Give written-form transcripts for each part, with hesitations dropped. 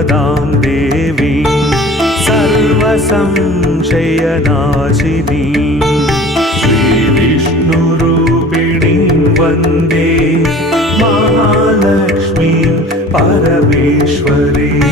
वरप्रदां देवीं सर्वसंशयनाशिनीं श्रीविष्णुरूपिणीं वन्दे महालक्ष्मीं परमेश्वरीम्।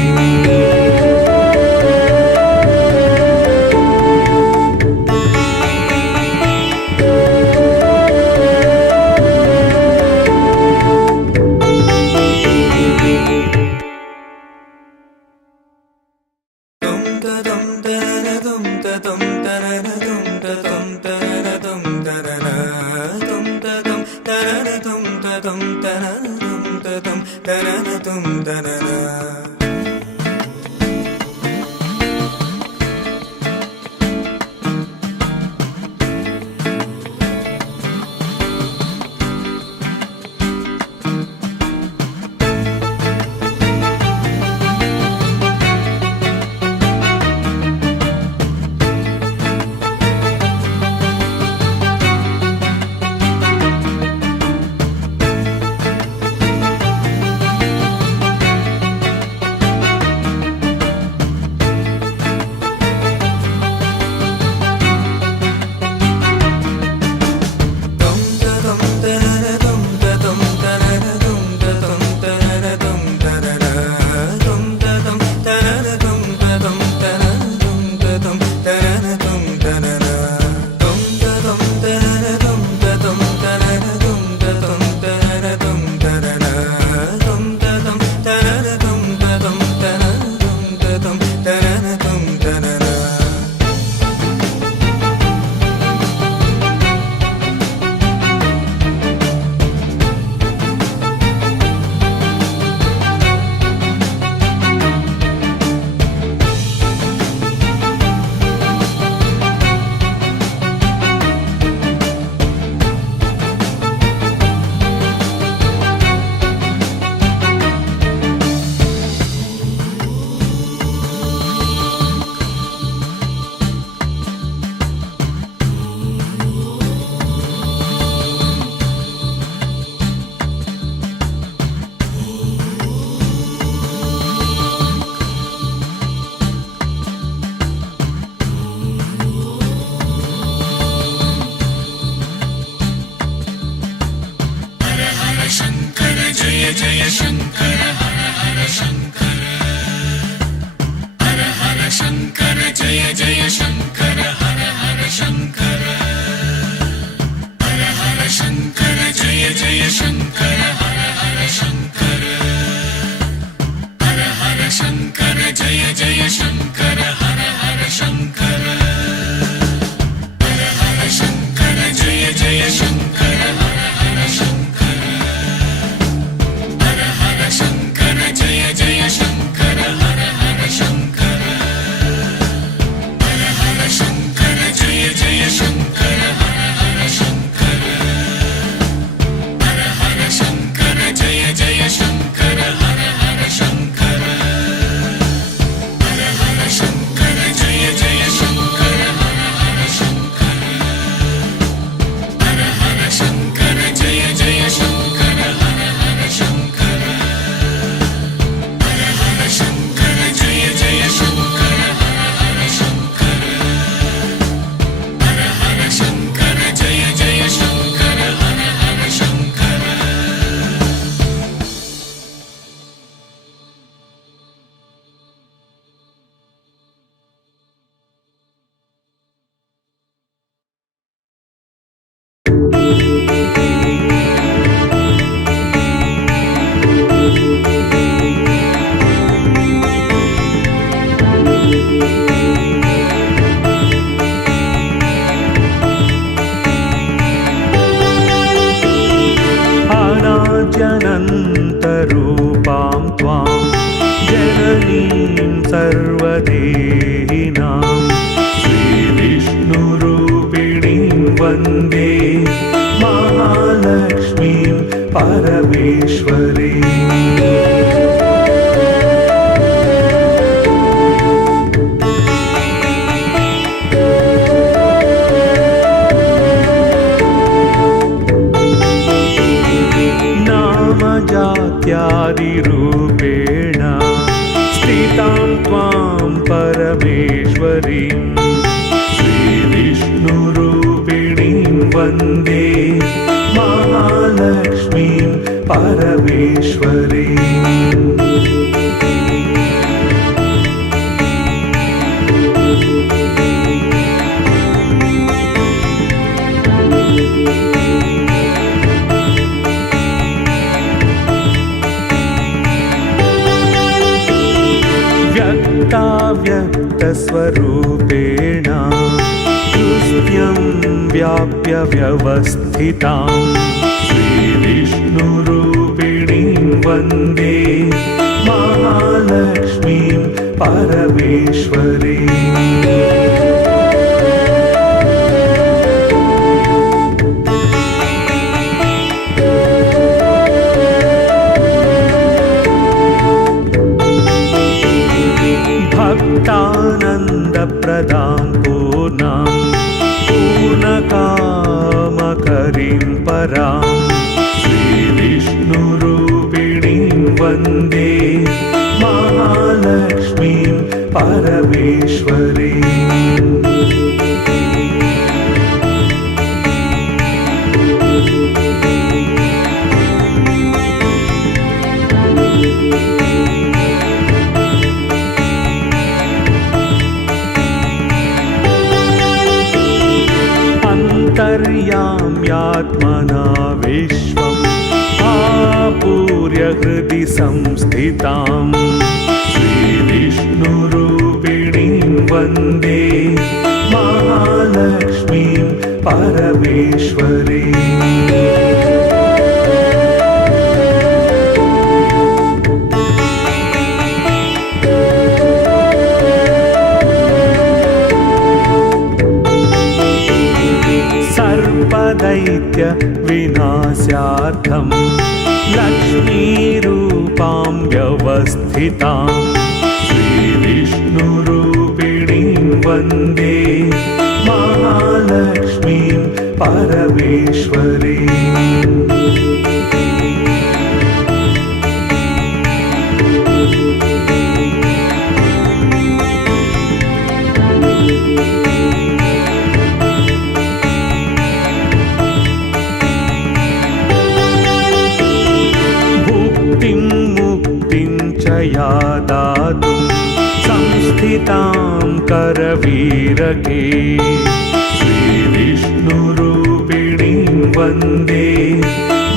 अनन्तरूपां त्वां जननीं सर्वदेहिनां श्रीविष्णुरूपिणीं वन्दे महालक्ष्मीं परमेश्वरीम्। जात्यादिरूपेण स्थिता वन्दे महालक्ष्मीं परमेश्वरीम् व्यक्ताव्यक्तस्वरूपेण हृद्यं व्याप्य व्यवस्थितां श्रीविष्णुरूपिणीं वन्दे महालक्ष्मीं परमेश्वरीम् भक्तानन्दप्रदां पूर्णां पूर्णकामकरीं परां श्रीविष्णुरूपिणीं वन्दे महालक्ष्मीं परमेश्वरीम् अन्तर्याम्यात्मना विश्वम् आपूर्य हृदि संस्थितां श्रीविष्णुरूपिणीं वन्दे महालक्ष्मीं परमेश्वरीम् सर्वदैत्य विनाशार्थं लक्ष्मीरूपां व्यवस्थितां श्रीविष्णुरूपिणीं वन्दे महालक्ष्मीं परमेश्वरीम् मुक्तिं च या दातुं संस्थितां करवीरके श्रीविष्णुरूपिणीं वन्दे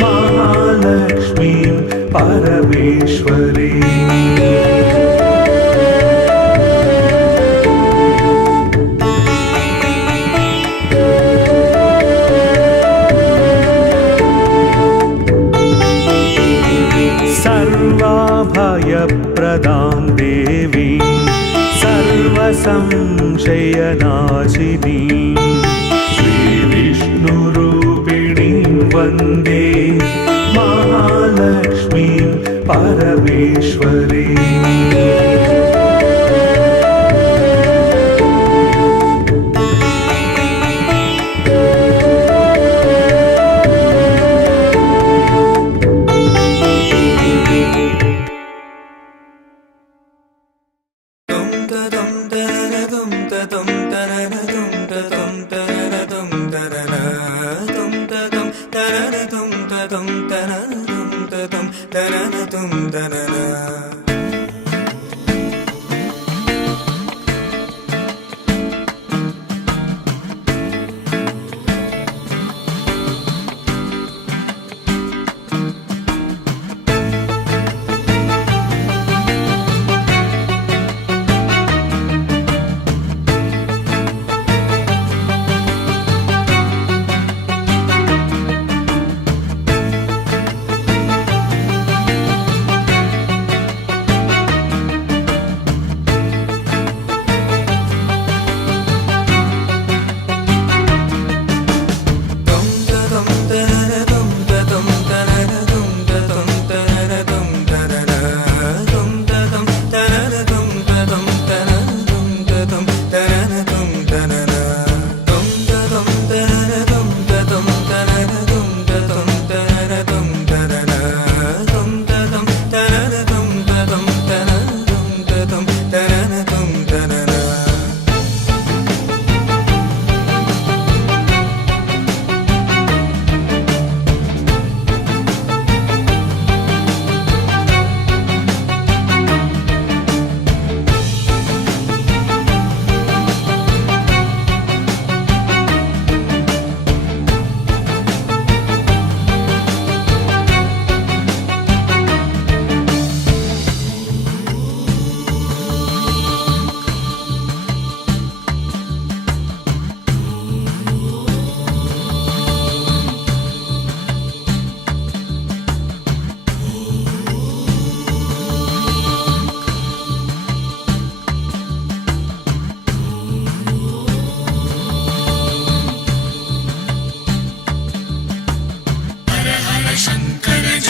महालक्ष्मीं परमेश्वरीम् सर्वाभयप्रदां देवीं सर्वसंशयनाशिनीं श्रीविष्णुरूपिणीं वन्दे महालक्ष्मीं परमेश्वरीम्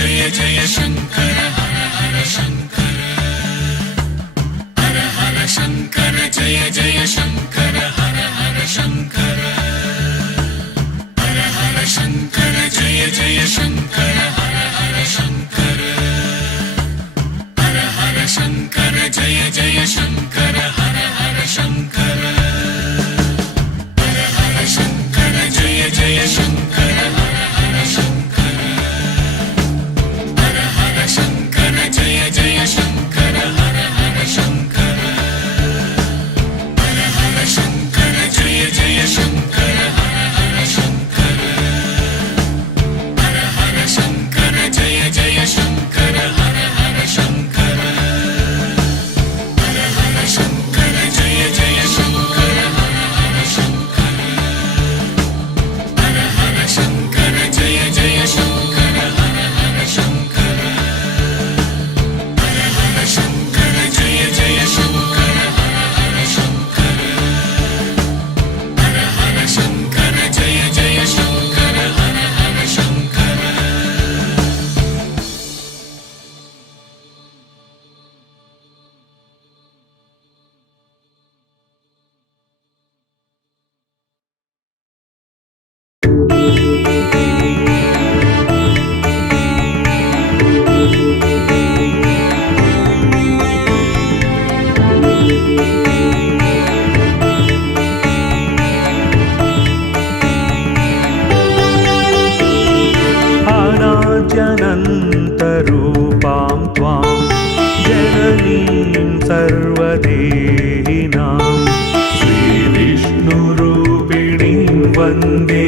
जय जय शंकर हर हर शंकर हर हर शंकर जय जय शंकर हर हर शंकर हर हर शंकर जय जय शंकर हर हर शंकर हर हर शंकर जय जय शंकर हर हर शंकर हर हर शंकर जय जय शंकर हर हर शंकर हर हर शंकर जय जय शंकर हर हर शंकर हर हर शंकर जय जय शंकर हर हर शंकर हर हर शंकर जय जय शंकर हर हर शंकर हर हर शंकर जय जय शंकर हर हर शंकर हर हर शंकर जय जय शंकर हर हर शंकर हर हर शंकर जय जय शंकर हर हर शंकर हर हर शंकर जय जय शंकर हर हर शंकर अनाद्यनन्तरूपां त्वां जननीं सर्वदेहिनां श्रीविष्णुरूपिणीं वन्दे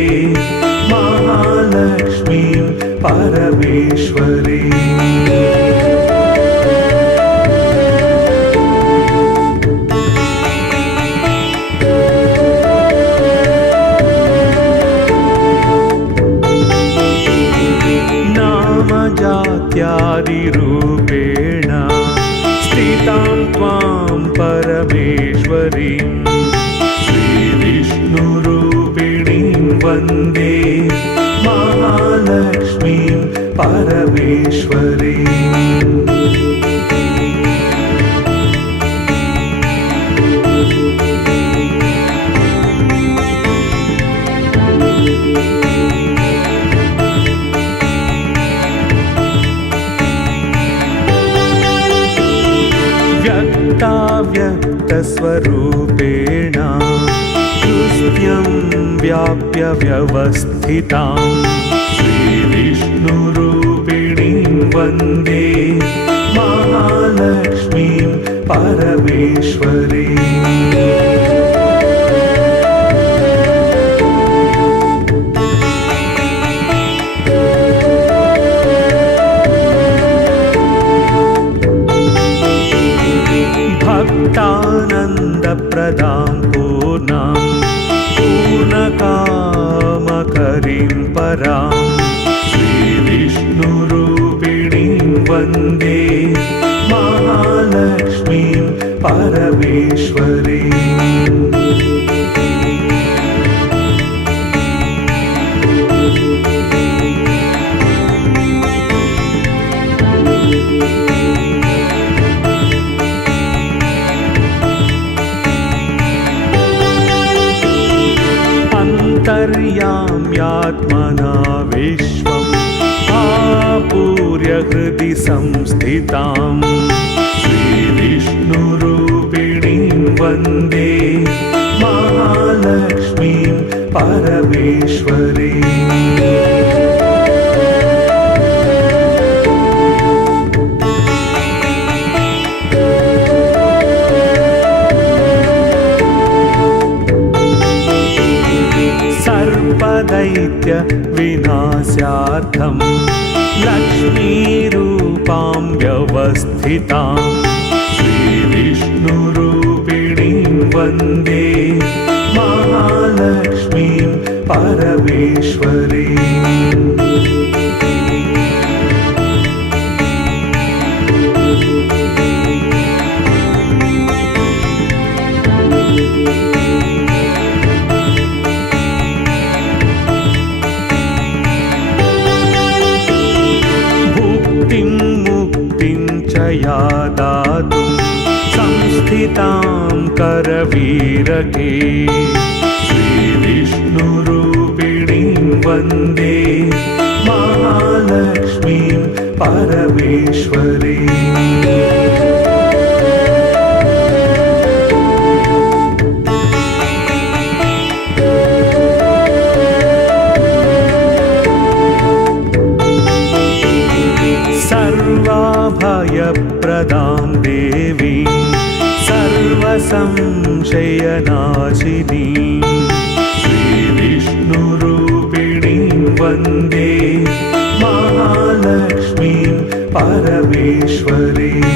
महालक्ष्मीं परमेश्वरीम् जात्यादिरूपेण स्थितां त्वां परमेश्वरीं श्रीविष्णुरूपिणीं वन्दे महालक्ष्मीं परमेश्वरीम् व्यक्ताव्यक्तस्वरूपेण हृद्यं व्याप्य व्यवस्थितां श्रीविष्णुरूपिणीं वन्दे महालक्ष्मीं परमेश्वरीम् भक्तानन्दप्रदां पूर्णां पूर्णकामकरीं परां श्रीविष्णुरूपिणीं वन्दे महालक्ष्मीं परमेश्वरीम् अन्तर्याम्यात्मना विश्वम् आपूर्य हृदि संस्थितां श्रीविष्णुरूपिणीं वन्दे महालक्ष्मीं परमेश्वरीम् सर्वदैत्य विनाशार्थं लक्ष्मीरूपां व्यवस्थितां श्रीविष्णुरूपिणीं वन्दे महालक्ष्मीं परमेश्वरीम् दया दातुं संस्थितां करवीरके श्रीविष्णुरूपिणीं वन्दे महालक्ष्मीं परमेश्वरीम् सर्वाभयप्रदां देवीं सर्वसंशयनाशिनीं श्रीविष्णुरूपिणीं वन्दे महालक्ष्मीं परमेश्वरीम्